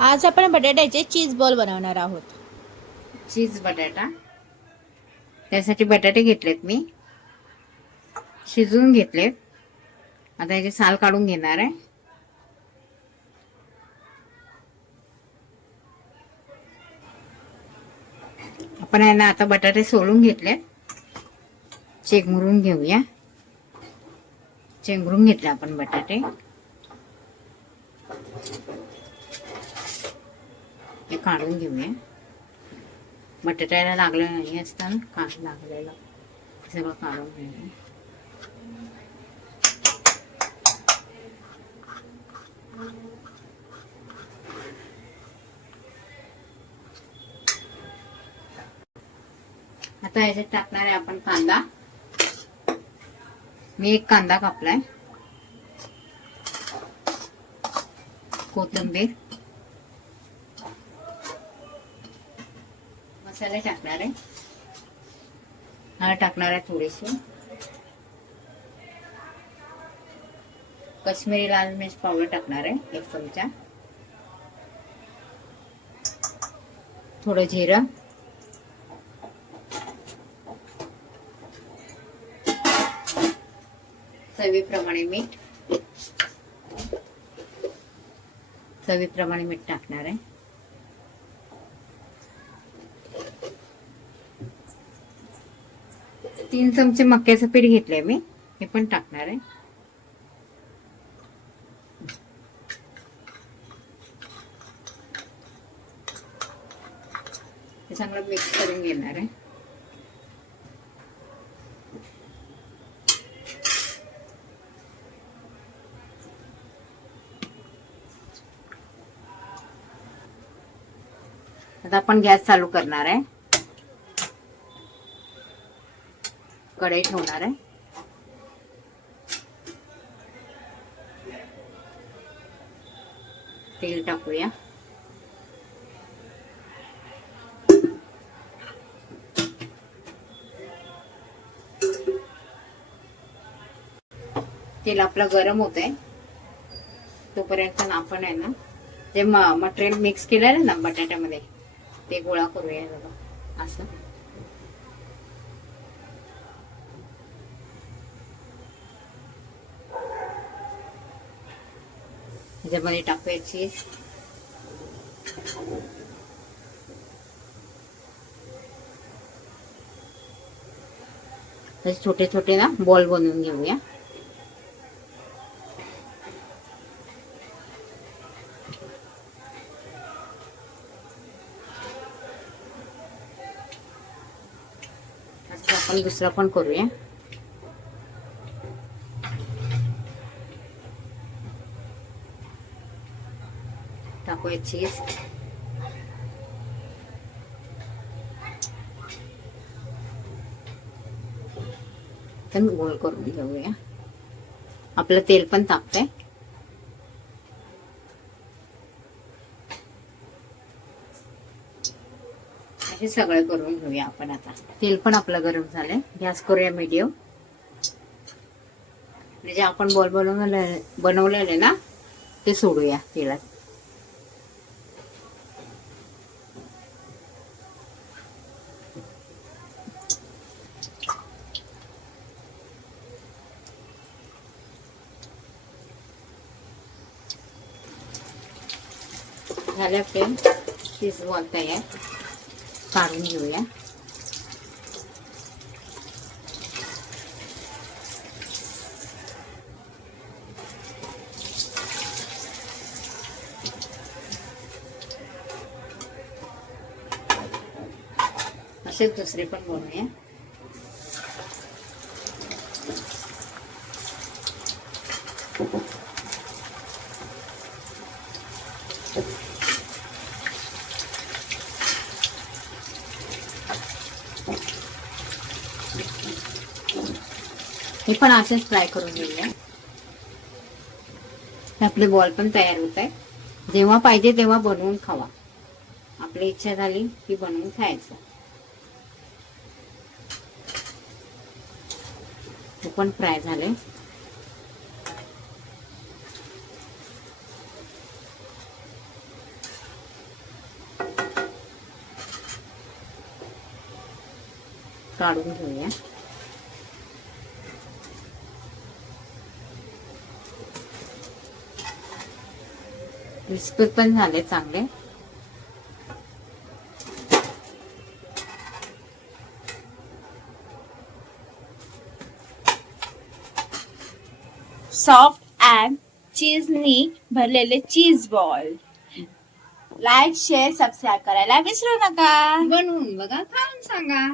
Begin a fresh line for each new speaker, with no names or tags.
आज आपण बटाट्याचे चीज बॉल बनवणार आहोत.
चीज बटाटा. त्यासाठी बटाटे घेतलेत मी. शिजवून घेतलेत. आता याची साल काढून घेणार आहे. आपण आहे ना आता बटाटे सोलून घेतले चेंगरून घेऊया. चेंगरून घेतले आपण बटाटे. हे काढून घेऊया. बटाट्याला लागलं नाही असतं ना काढ लागलेलं. सगळं काढून घेऊया. आता याच्यात टाकणार आहे आपण कांदा. मी एक कांदा कापलाय. कोथिंबीर. मसाले टाकणार आहे. हळद टाकणार आहे थोडीशी कश्मीरी लाल मिर्च पावडर टाकणार आहे एक चमचा. थोडं जिरं. चवीप्रमाणे मीठ. चवीप्रमाणे मीठ टाकणार आहे. तीन चमचे मक्याचं पीठ घेतलंय मी. हे पण टाकणार आहे. हे चांगलं मिक्स करून घेणार आहे. आता आपण गॅस चालू करणार आहे. कढई ठेवणार आहे. तेल टाकूया. तेल आपलं गरम होत आहे तोपर्यंत ना आपण आहे ना जे मटेरियल मिक्स केलेलं आहे ना बटाट्यामध्ये ते गोळा करूया बघा असं. त्याच्यामध्ये टाकूया चीज छोटे छोटे ना बॉल बनवून घेऊया. असं आपण दुसरा पण करूया. टाकूया चीज पण गोल करून घेऊया. आपलं तेल पण तापतंय. हे सगळं करून घेऊया आपण आता. तेल पण आपलं गरम झालंय. गॅस करूया मीडियम म्हणजे जे आपण बॉल बनवले बनवलेले ना ते सोडूया तेलात. झाल्या आपले चीज बॉल तयार काढून घेऊया. असेच दुसरे पण बनवूया. हे पण असेच फ्राय करून घेऊया आपले बॉल पण तयार होत आहे जेव्हा पाहिजे तेव्हा बनवून खावा. आपली इच्छा झाली की बनवून खायचं. ते पण फ्राय झाले. काढून घेऊया. बिस्कुट पण झाले चांगले.
सॉफ्ट अँड चीजनी भरलेले cheese ball like share subscribe करायला विसरू नका.
बनवून बघा खाऊन सांगा.